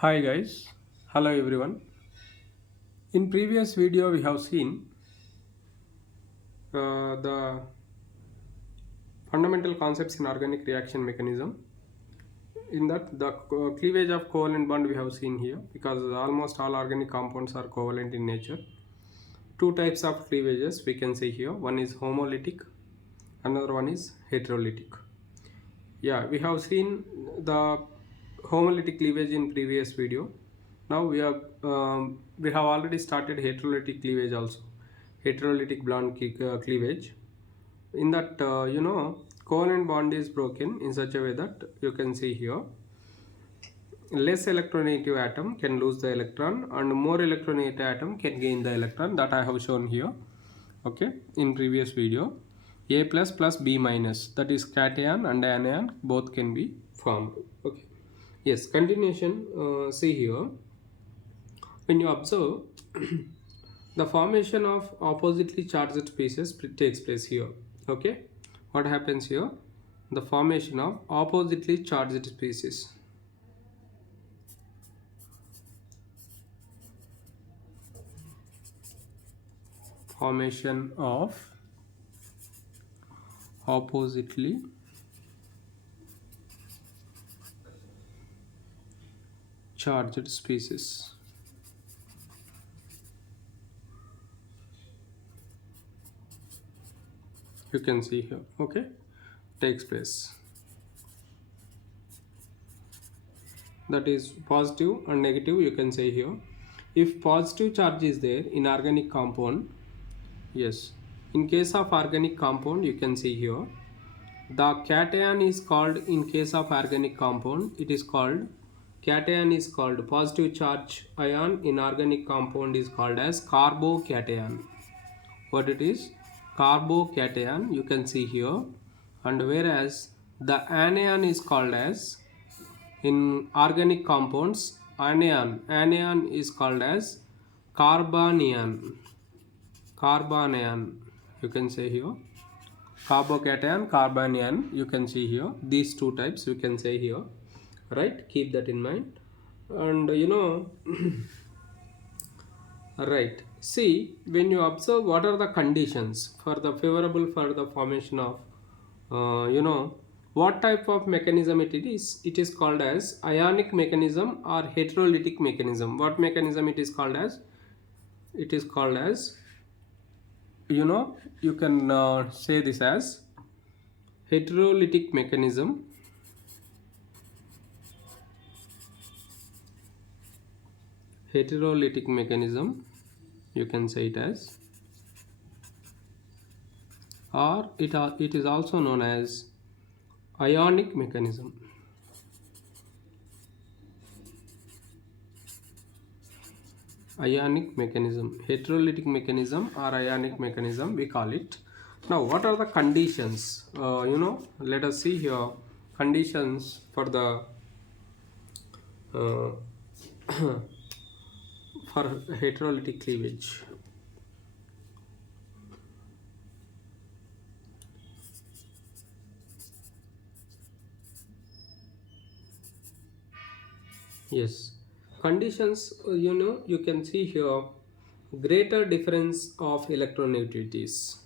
Hi guys, hello everyone. In previous video we have seen the fundamental concepts in organic reaction mechanism. In that the cleavage of covalent bond we have seen here because almost all organic compounds are covalent in nature. Two types of cleavages we can see here. One is homolytic, another one is heterolytic. Yeah, we have seen the homolytic cleavage in previous video. Now we have already started heterolytic cleavage also, heterolytic bond cleavage. In that covalent bond is broken in such a way that you can see here less electronegative atom can lose the electron and more electronegative atom can gain the electron, that I have shown here. Okay, in previous video A plus B minus, that is cation and anion, both can be formed. Okay, yes, continuation. See here, when you observe the formation of oppositely charged species takes place here. Okay, what happens here? The formation of oppositely charged species. Formation of oppositely charged species. You can see here. Okay, takes place. That is positive and negative, you can say here. If positive charge is there in organic compound, yes, in case of organic compound you can see here the cation is called, in case of organic compound it is called, cation is called, positive charge ion in organic compound is called as carbocation. What it is? Carbocation, you can see here. And whereas the anion is called as, in organic compounds, anion is called as carbanion. Carbanion, you can say here. Carbocation, carbanion, you can see here. These two types you can say here. Right? Keep that in mind. And right, see, when you observe what are the conditions for the favorable for the formation of what type of mechanism it is called as ionic mechanism or heterolytic mechanism. What mechanism it is called as? It is called as, you can say this as heterolytic mechanism. Heterolytic mechanism, you can say it as, or it is also known as ionic mechanism. Ionic mechanism, heterolytic mechanism or ionic mechanism we call it. Now what are the conditions? Let us see here conditions for the for heterolytic cleavage. Yes, conditions, you can see here greater difference of electronegativities.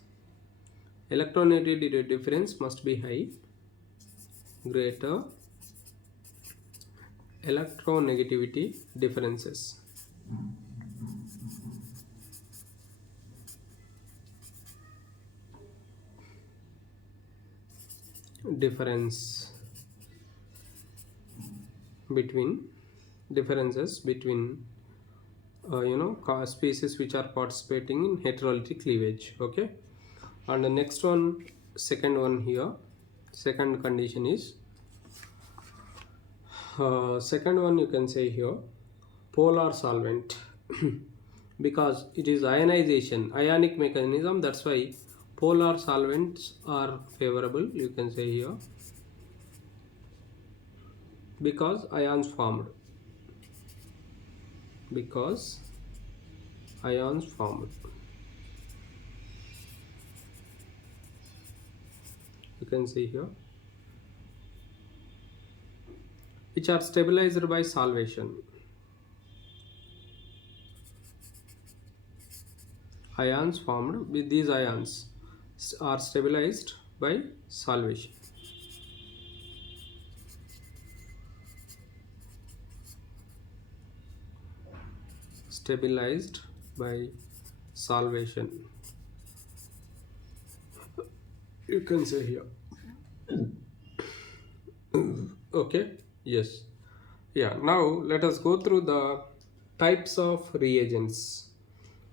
Electronegativity difference must be high. Greater electronegativity differences. Differences between species which are participating in heterolytic cleavage. Okay, and the next one, second one here, second condition is second one you can say here polar solvent because it is ionization, ionic mechanism, that's why polar solvents are favorable, you can say here, because ions formed. Because ions formed, you can see here, which are stabilized by solvation. ions formed with these ions are stabilized by solvation. Stabilized by solvation, you can say here. Okay, yes. Yeah, now let us go through the types of reagents.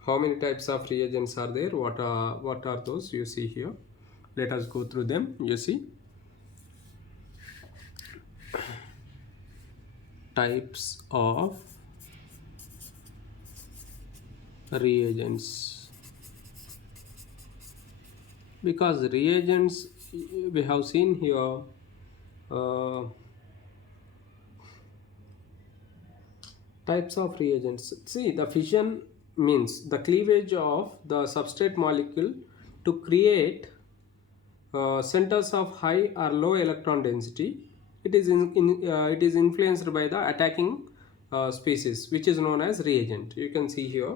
How many types of reagents are there? What are those? You see here. Let us go through them. You see, types of reagents. Because reagents we have seen here, types of reagents. See, the fission means the cleavage of the substrate molecule to create centers of high or low electron density. It is influenced by the attacking species, which is known as reagent. You can see here.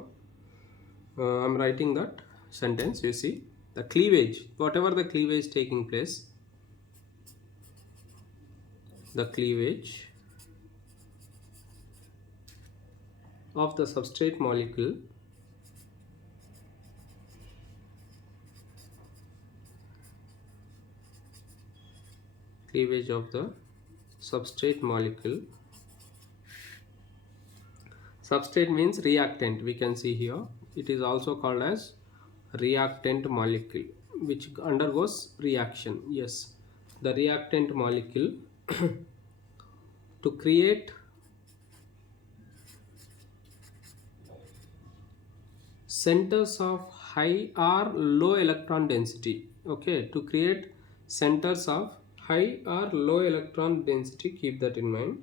I'm writing that sentence. You see the cleavage, whatever the cleavage taking place, the cleavage of the substrate molecule cleavage of the substrate molecule. Substrate means reactant. We can see here it is also called as reactant molecule, which undergoes reaction. Yes, the reactant molecule to create centers of high or low electron density. Okay, to create centers of high or low electron density, keep that in mind.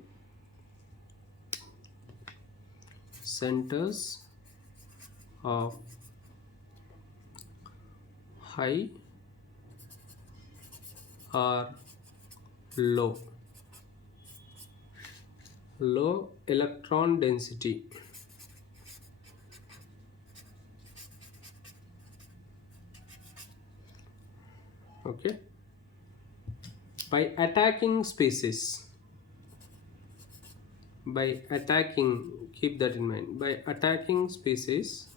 Centers of high or low electron density. Okay, by attacking species, by attacking, keep that in mind, by attacking species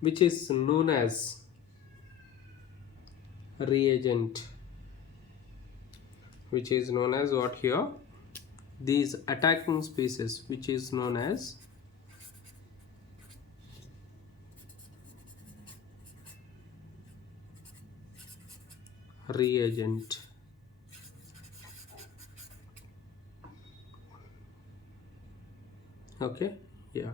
which is known as reagent, which is known as what here? These attacking species, which is known as reagent. Okay, yeah.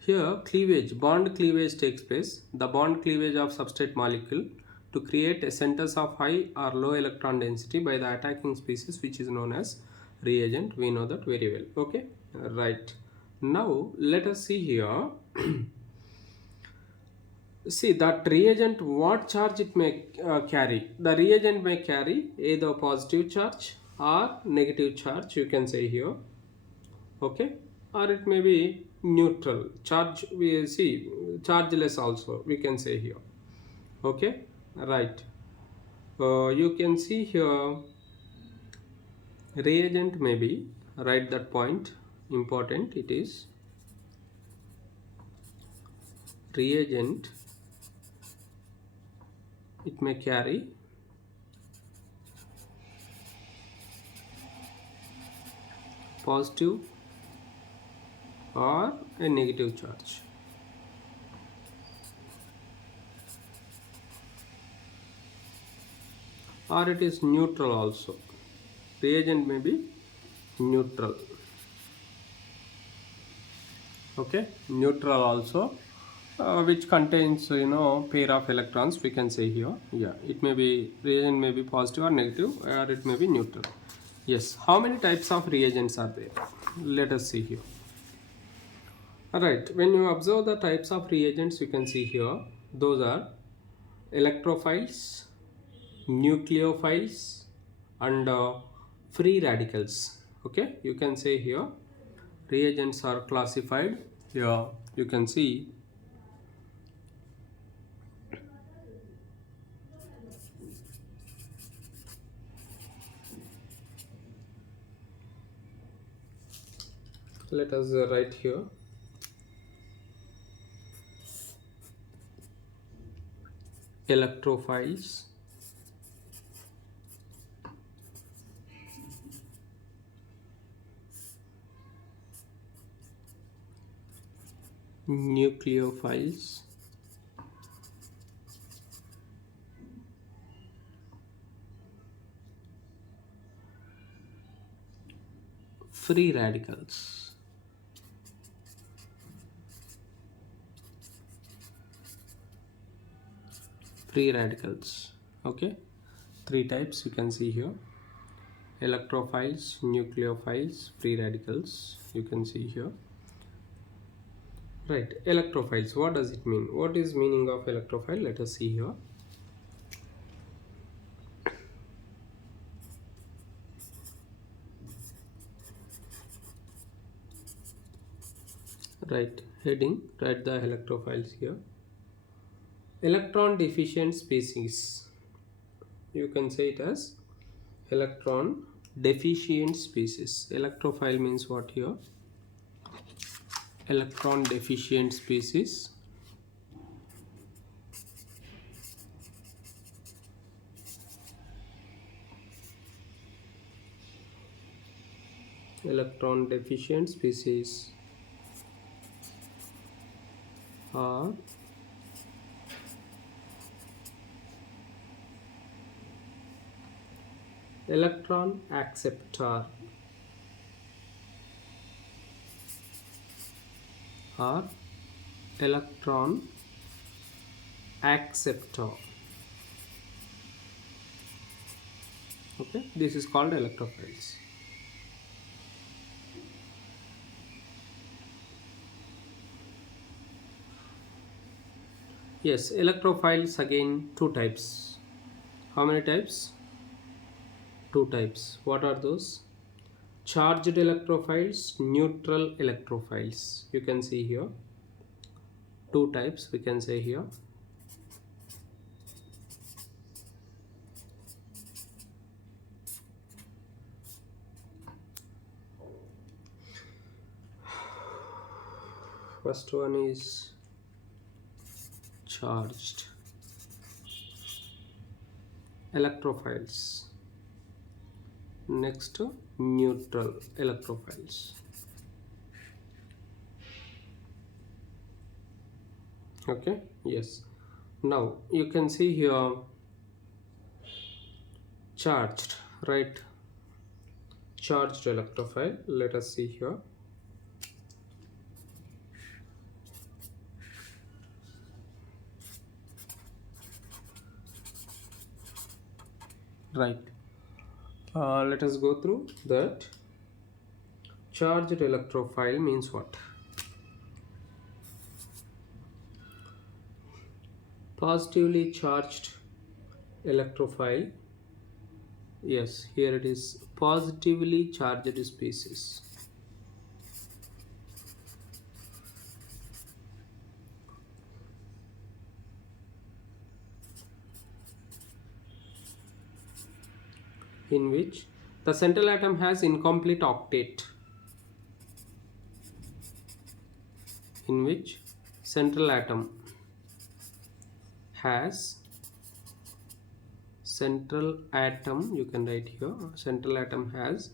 Here cleavage, bond cleavage takes place. The bond cleavage of substrate molecule to create centers of high or low electron density by the attacking species, which is known as reagent. We know that very well. Okay, right. Now let us see here. See that reagent, what charge it may carry. The reagent may carry either positive charge or negative charge, you can say here. Okay, or it may be neutral charge. We see chargeless also, we can say here. Okay, right. You can see here reagent may be, write that point, important it is. Reagent, it may carry positive or a negative charge. Or it is neutral also. Reagent may be neutral. Okay, neutral also, which contains pair of electrons, we can say here. Yeah, it may be, reagent may be positive or negative, or it may be neutral. Yes, how many types of reagents are there? Let us see here. Alright, when you observe the types of reagents, you can see here, those are electrophiles, nucleophiles, and free radicals. Okay, you can say here reagents are classified. Here you can see let us write here electrophiles, nucleophiles, free radicals. Free radicals. Okay, three types you can see here: electrophiles, nucleophiles, free radicals. You can see here. Right, electrophiles. What does it mean? What is meaning of electrophile? Let us see here. Right, heading. Write the electrophiles here. Electron deficient species. You can say it as electron deficient species. Electrophile means what here? Electron deficient species. Electron deficient species are electron acceptor or electron acceptor. Okay, this is called electrophiles. Yes, electrophiles again two types. How many types? Two types. What are those? Charged electrophiles, neutral electrophiles. You can see here two types we can say here. First one is charged electrophiles. Next, neutral electrophiles. Okay, yes. Now you can see here charged, right? Charged electrophile. Let us see here. Right. Let us go through that. Charged electrophile means what? Positively charged electrophile. Yes, here it is positively charged species. In which the central atom has incomplete octet. In which central atom has you can write here central atom has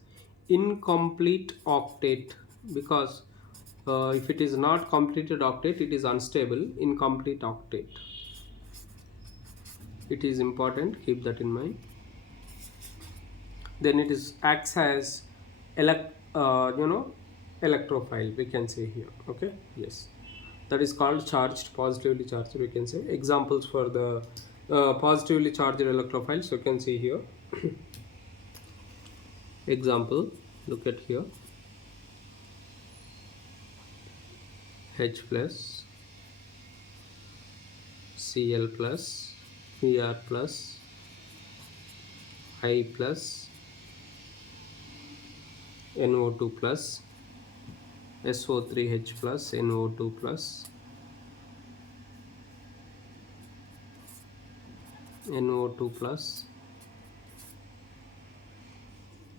incomplete octet, because if it is not completed octet it is unstable. Incomplete octet, it is important, keep that in mind. Then it is acts as electrophile we can say here. Okay, yes, that is called charged, positively charged we can say. Examples for the positively charged electrophiles you can see here. Example, look at here, H plus, Cl plus, Br plus, I plus, NO2 plus, SO3H plus, NO2 plus, NO2 plus,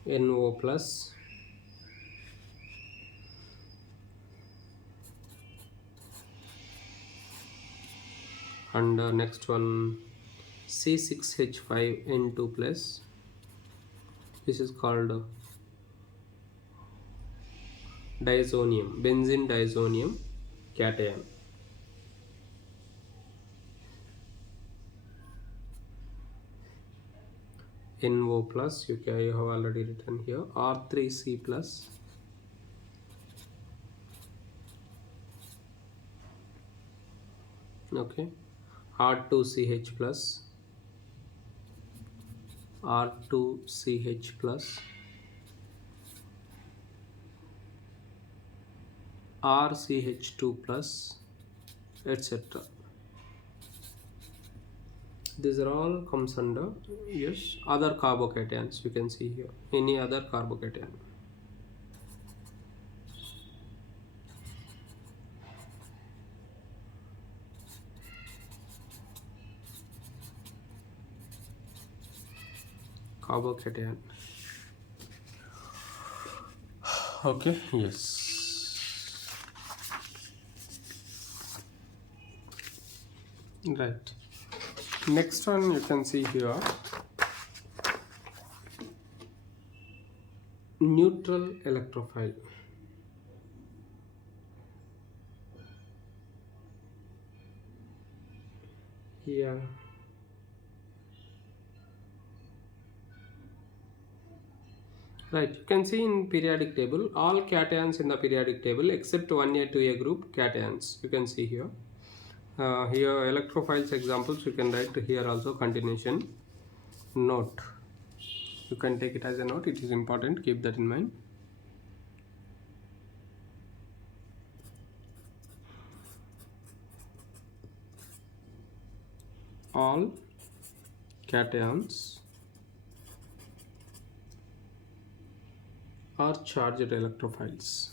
NO plus, and next one C6H5N2 plus. This is called diazonium, benzene diazonium cation. NO plus, you have already written here. R3C plus, okay. R2CH plus, R2CH plus, RCH2 plus, etc. These are all comes under, yes, other carbocations. You can see here any other carbocation. Carbocation. Okay, yes, right. Next one you can see here, neutral electrophile. Yeah, right. You can see in periodic table all cations in the periodic table except 1A 2A group cations. You can see here. Here electrophiles examples you can write here also, continuation note. You can take it as a note. It is important. Keep that in mind. All cations are charged electrophiles.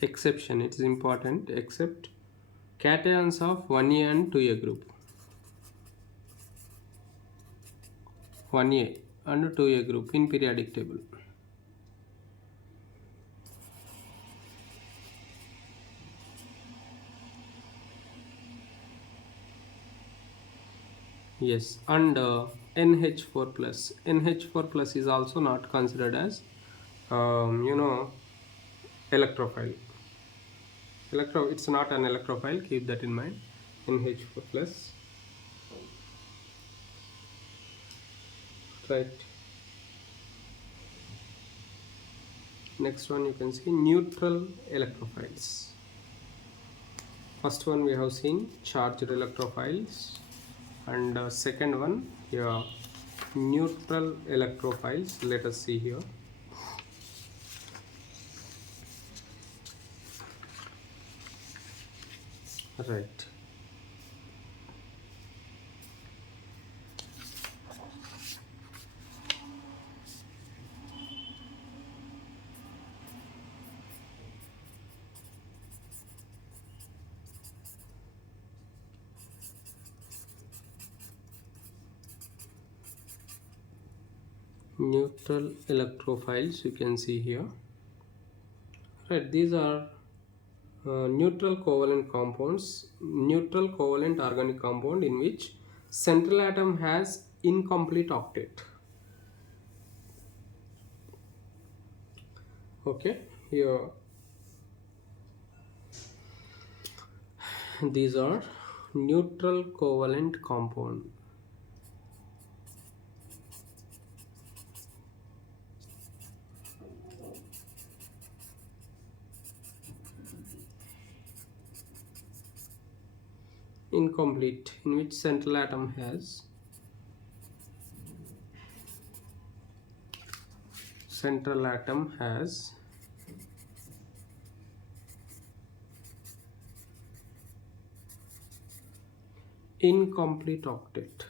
Exception, it is important, except cations of 1A and 2A group. 1A and 2A group in periodic table. Yes, and NH4 plus. NH4 plus is also not considered as electrophile. It's not an electrophile. Keep that in mind. NH4 plus. Right. Next one you can see neutral electrophiles. First one we have seen charged electrophiles, and second one here neutral electrophiles. Let us see here. Right. Neutral electrophiles you can see here. Right, these are neutral covalent compounds, neutral covalent organic compound in which central atom has incomplete octet. Okay, here these are neutral covalent compound. Incomplete, in which central atom has incomplete octet.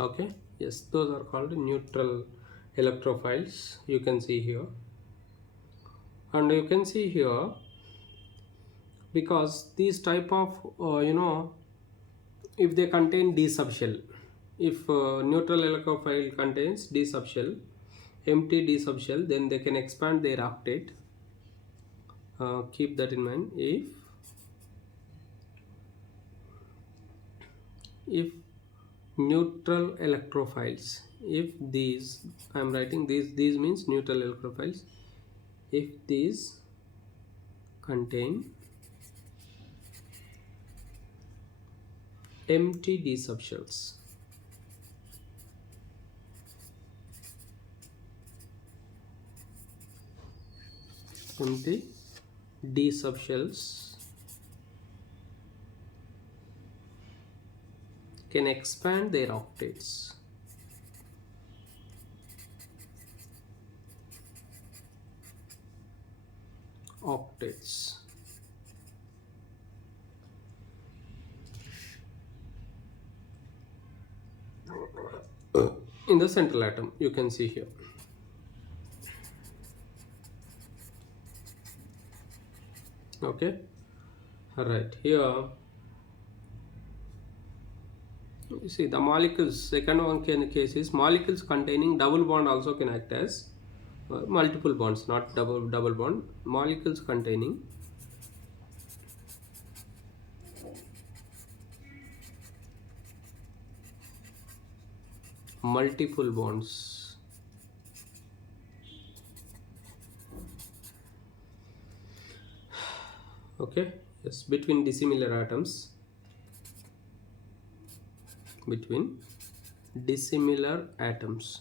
Okay, yes, those are called neutral electrophiles. You can see here, and you can see here, because these type of if they contain d subshell, if neutral electrophile contains d subshell, empty d subshell, then they can expand their octet. Keep that in mind. If neutral electrophiles, if these, I am writing these means neutral electrophiles, if these contain empty d subshells, empty d subshells can expand their octets. In the central atom, you can see here. Okay, right here you see the molecules. Second one case is molecules containing double bond also can act as multiple bonds, not double bond. Molecules containing multiple bonds. Okay, yes, between dissimilar atoms, between dissimilar atoms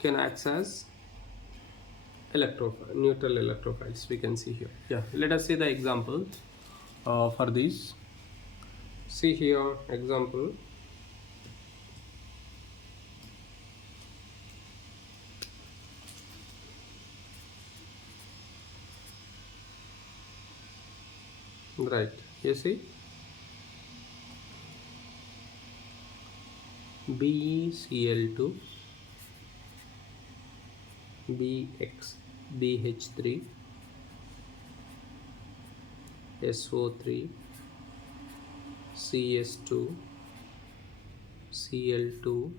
can act as neutral electrophiles. We can see here. Yeah, let us see the example for this. See here example. Right, you see BeCl2 BH3 SO3 CS2 Cl2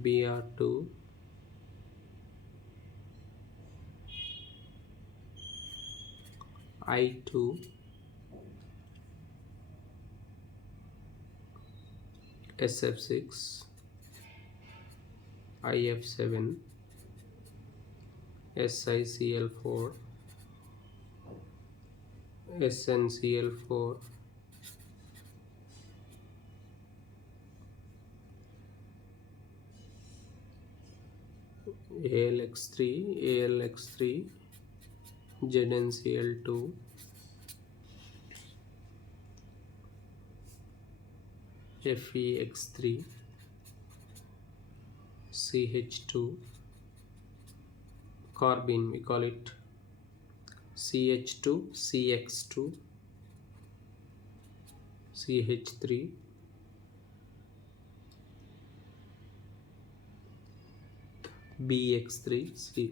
Br2 I2 SF6 IF7 SiCl4 SnCl4 AlX3 ZnCl2 FeX3 CH2 carbene, we call it CH2 CX2 CH3 BX3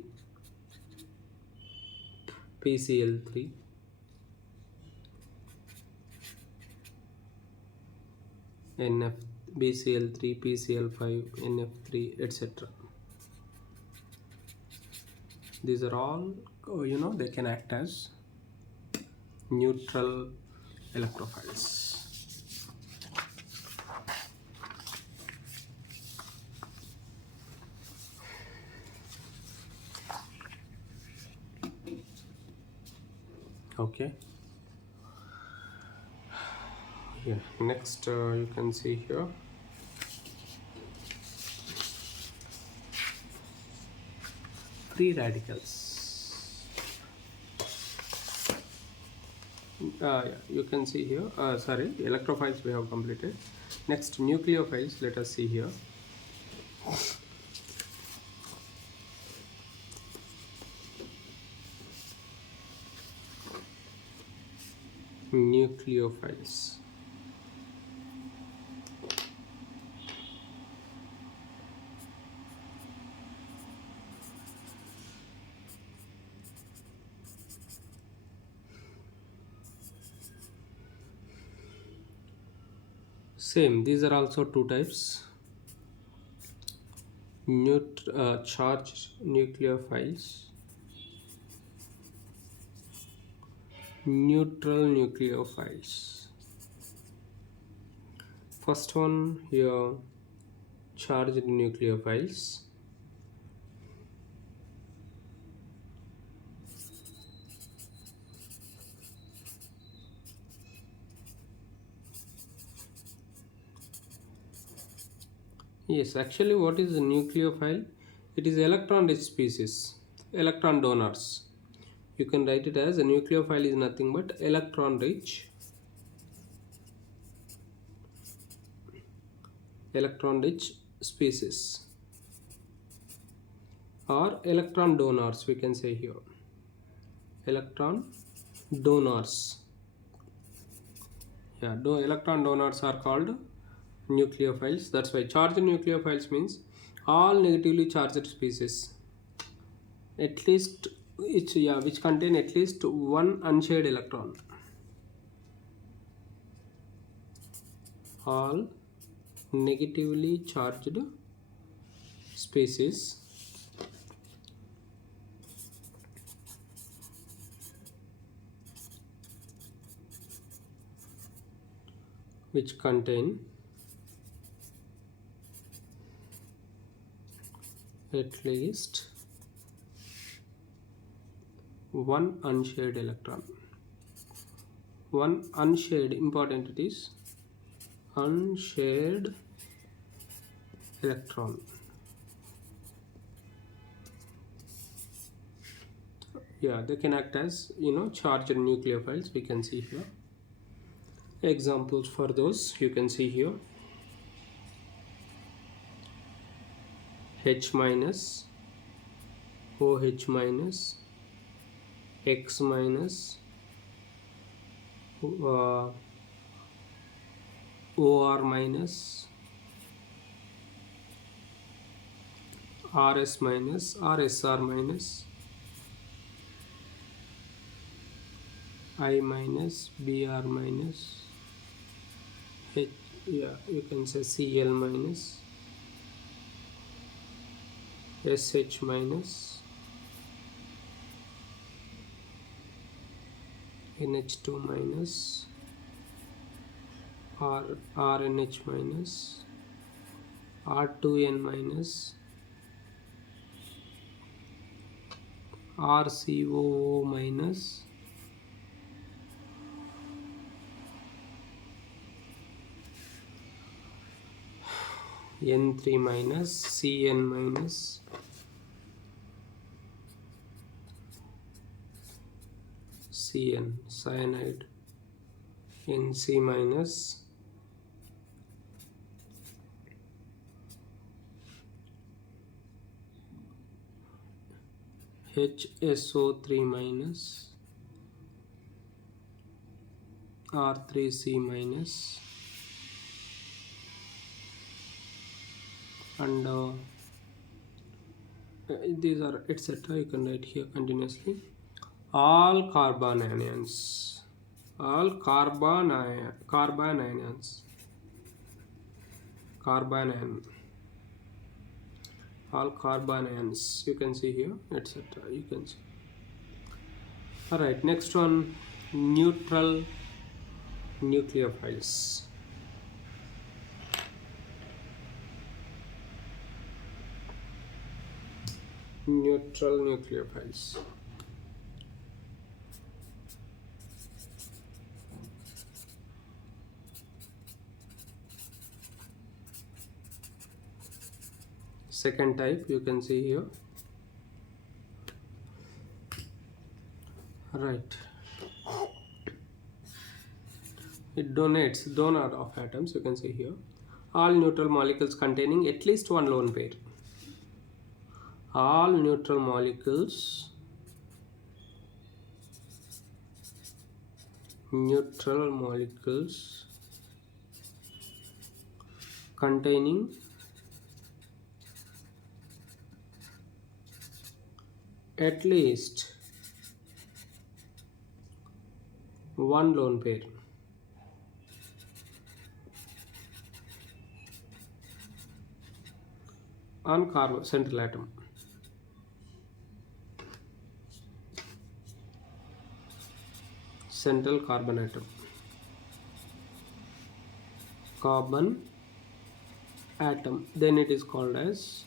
PCl3 NF BCl3 PCl5 NF3 etc. These are all they can act as neutral electrophiles. Okay, yeah, next you can see here free radicals. Yeah, you can see here sorry, electrophiles we have completed. Next, nucleophiles. Let us see here. Nucleophiles. Same, these are also two types. Charged nucleophiles, neutral nucleophiles. First one here, charged nucleophiles. Yes, actually what is a nucleophile? It is electron rich species, electron donors. You can write it as a nucleophile is nothing but electron rich species, or electron donors, we can say here. Electron donors. Yeah, electron donors are called nucleophiles. That's why charged nucleophiles means all negatively charged species, at least which contain at least one unshared electron. All negatively charged species which contain at least one unshared electron. One unshared, important it is, unshared electron. Yeah, they can act as charged nucleophiles. We can see here examples for those. You can see here H minus, OH minus, X minus, OR minus, RS minus, RSR minus, I minus, BR minus, H, yeah, you can say Cl minus, SH minus, NH2 minus, RNH minus, R2N minus, RCOO minus, N3 minus, Cn minus, Cn cyanide, Nc minus, HSO3 minus, R3C minus, and these are etc. You can write here continuously. All carbon anions, all carbon anions, all carbon ions, you can see here, etc. You can see. All right, next one, neutral nucleophiles. Neutral nucleophiles. Second type, you can see here. Right, it donor of atoms, you can see here. All neutral molecules containing at least one lone pair. All neutral molecules containing at least one lone pair. On carbon central atom. Central carbon atom. Then it is called as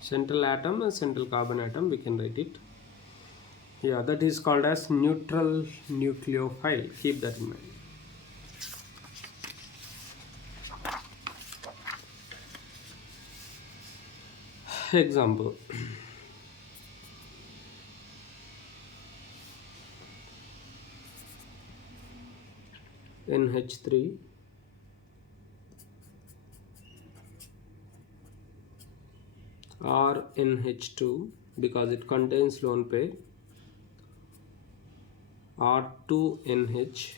central atom and central carbon atom, we can write it. Yeah, that is called as neutral nucleophile. Keep that in mind. Example. NH3 or NH2 because it contains lone pair, R2NH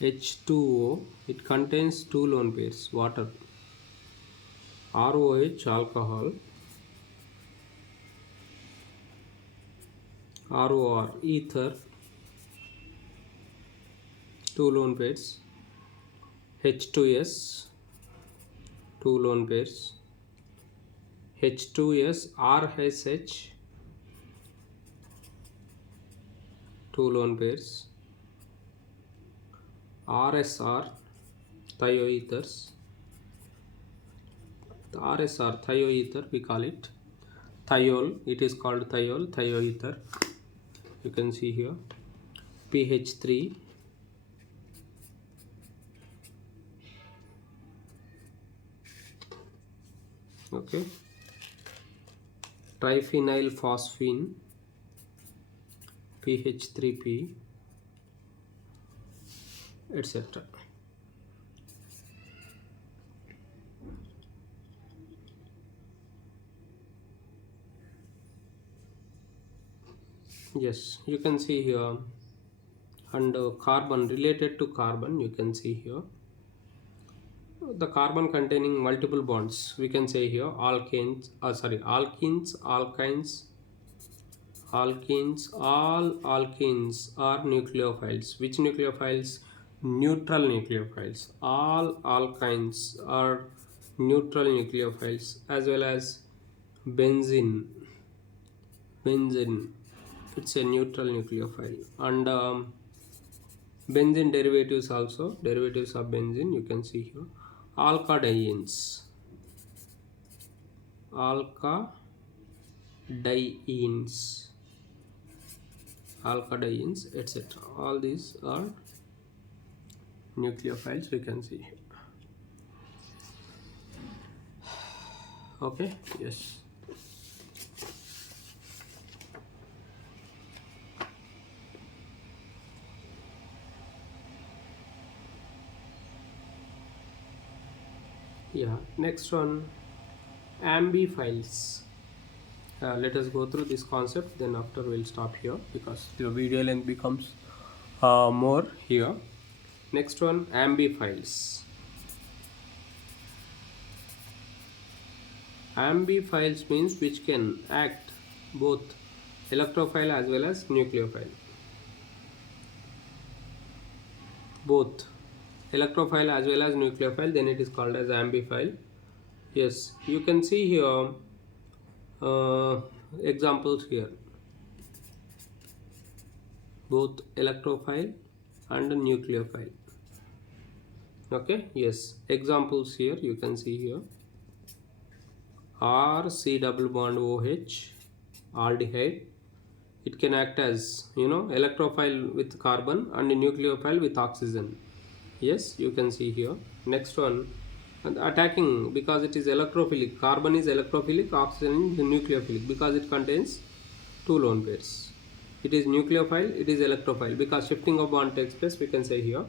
H2O, it contains two lone pairs, water, ROH alcohol, ROR ether, two lone pairs, H2S, two lone pairs, H2S RSH, two lone pairs, RSR thioethers, the RSR thioether we call it, thiol, it is called thioether, you can see here, PH3, okay, triphenyl phosphine, PH3P, etc. Yes, you can see here, and carbon, related to carbon, you can see here the carbon containing multiple bonds, we can say here alkenes, all alkenes are nucleophiles. Which nucleophiles? Neutral nucleophiles. All alkynes are neutral nucleophiles, as well as benzene, it's a neutral nucleophile, and benzene derivatives also, derivatives of benzene, you can see here, alkadienes, etc. All these are nucleophiles, we can see here. Okay, yes. Yeah, next one, ambiphiles. Let us go through this concept, then after we'll stop here because the video length becomes more here. Next one, ambiphiles. Ambiphiles means which can act both electrophile as well as nucleophile. Both electrophile as well as nucleophile, then it is called as ambiphile. Yes, you can see here examples here, both electrophile and nucleophile. Okay, yes, examples here you can see here, R C double bond OH aldehyde, it can act as, you know, electrophile with carbon and nucleophile with oxygen. Yes, you can see here. Next one, attacking, because it is electrophilic, carbon is electrophilic, oxygen is nucleophilic because it contains two lone pairs. It is nucleophile, it is electrophile, because shifting of bond takes place, we can say here.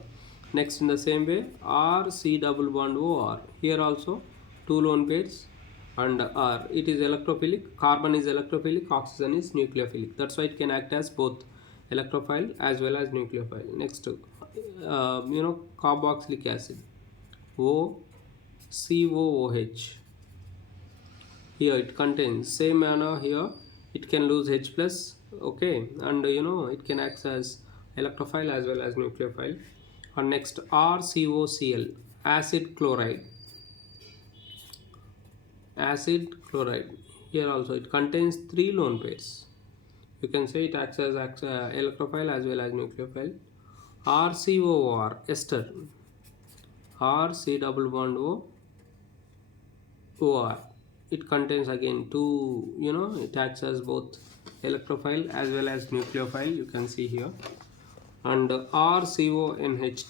Next, in the same way, R C double bond O R. Here also 2 lone pairs, and R, it is electrophilic. Carbon is electrophilic, oxygen is nucleophilic. That's why it can act as both electrophile as well as nucleophile. Next, carboxylic acid, OCOOH. Here it contains same manner. Here it can lose H plus, okay, and it can act as electrophile as well as nucleophile. And next, RCOCl, acid chloride. Here also it contains 3 lone pairs. You can say it acts as electrophile as well as nucleophile. RCOR, ester, RC double bond OR. It contains again 2, it acts as both electrophile as well as nucleophile, you can see here. And RCONH2,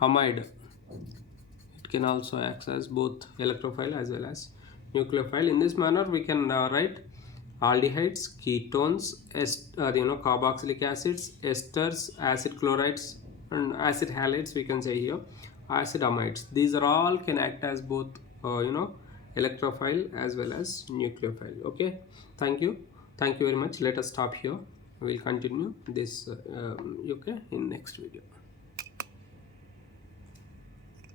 amide. It can also act as both electrophile as well as nucleophile. In this manner, we can write aldehydes, ketones, carboxylic acids, esters, acid chlorides, and acid halides, we can say here, acid amides. These are all can act as both electrophile as well as nucleophile. Okay, thank you very much. Let us stop here. We will continue this okay in next video.